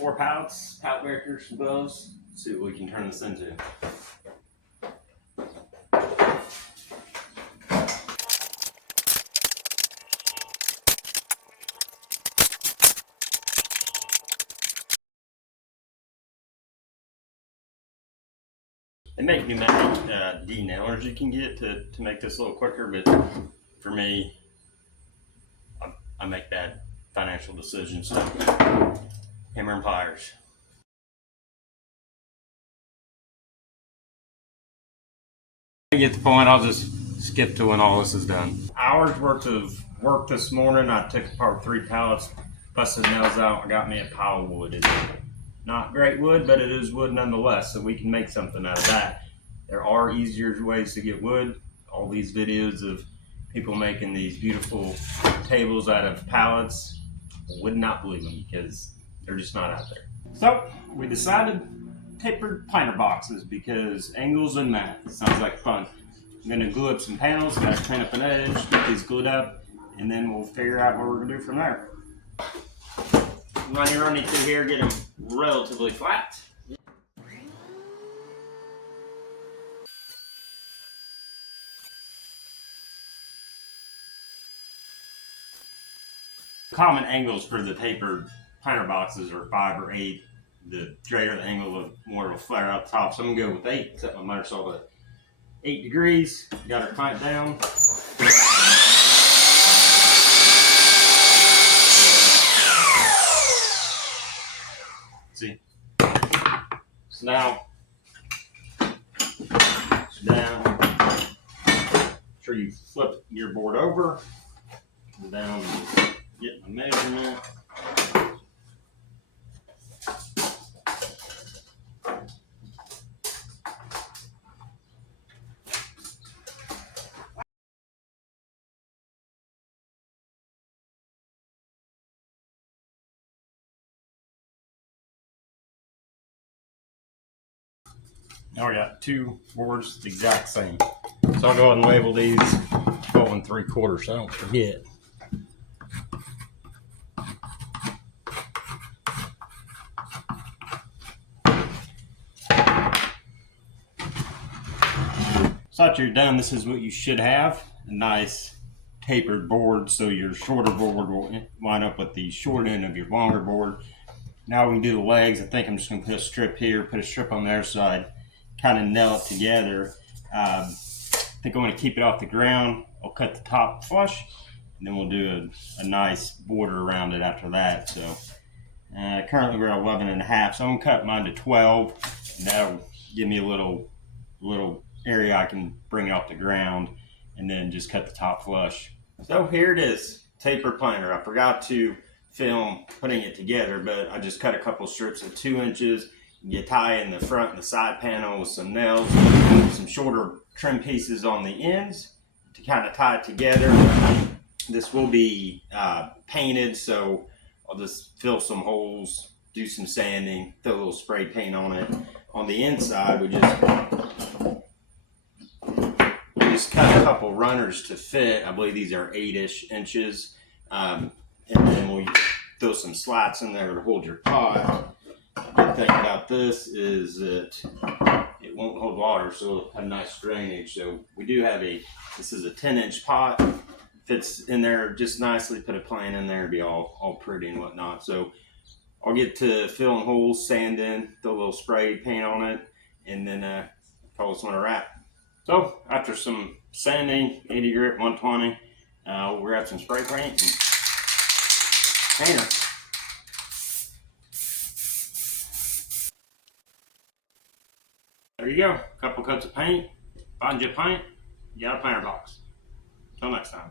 4 pallets, pallet breakers, some gloves. Let's see what we can turn this into. They make pneumatic de-nailers you can get to make this a little quicker, but for me, I make bad financial decisions, so hammer and pliers. To get the point, I'll just skip to when all this is done. Hours worth of work this morning. I took apart 3 pallets, busted nails out. I got me a pile of wood. It's not great wood, but it is wood nonetheless, so we can make something out of that. There are easier ways to get wood. All these videos of people making these beautiful tables out of pallets, I would not believe them because they're just not out there. So we decided tapered planter boxes because angles and math sounds like fun. I'm going to glue up some panels, got to clean up an edge, get these glued up, and then we'll figure out what we're going to do from there. I'm running through here, get them relatively flat. Common angles for the tapered planter boxes are 5 or 8. The straighter the angle, the more it'll flare out the top. So I'm gonna go with 8. Set my miter saw at 8 degrees. Got her clamped down. See. So now, down. Make sure you flip your board over. Down. Get my measurement. Now I got 2 boards the exact same. So I'll go ahead and label these 12 3/4 so I don't forget. So after you're done, this is what you should have. A nice tapered board, so your shorter board will line up with the short end of your longer board. Now we can do the legs. I think I'm just going to put a strip here, put a strip on their side, kind of nail it together. I think I'm going to keep it off the ground. I'll cut the top flush, and then we'll do a nice border around it after that. So currently we're at 11.5, so I'm going to cut mine to 12. And that'll give me a little area I can bring it off the ground, and then just cut the top flush. So here it is, tapered planter. I forgot to film putting it together, but I just cut a couple strips of 2 inches. You tie in the front and the side panel with some nails, some shorter trim pieces on the ends to kind of tie it together. This will be painted, so I'll just fill some holes, do some sanding, throw a little spray paint on it. On the inside, we just cut a couple runners to fit. I believe these are 8-ish inches. And then we'll throw some slats in there to hold your pot. The good thing about this is that it won't hold water, so it'll have nice drainage. So we do have this is a 10-inch pot. Fits in there just nicely. Put a plant in there, it'll be all pretty and whatnot. So I'll get to filling holes, sanding, throw a little spray paint on it, and then call this one a wrap. So after some sanding, 80 grit, 120, we'll grab some spray paint and paint her. There you go, a couple coats of paint. Find you a paint, you got a planter box. Until next time.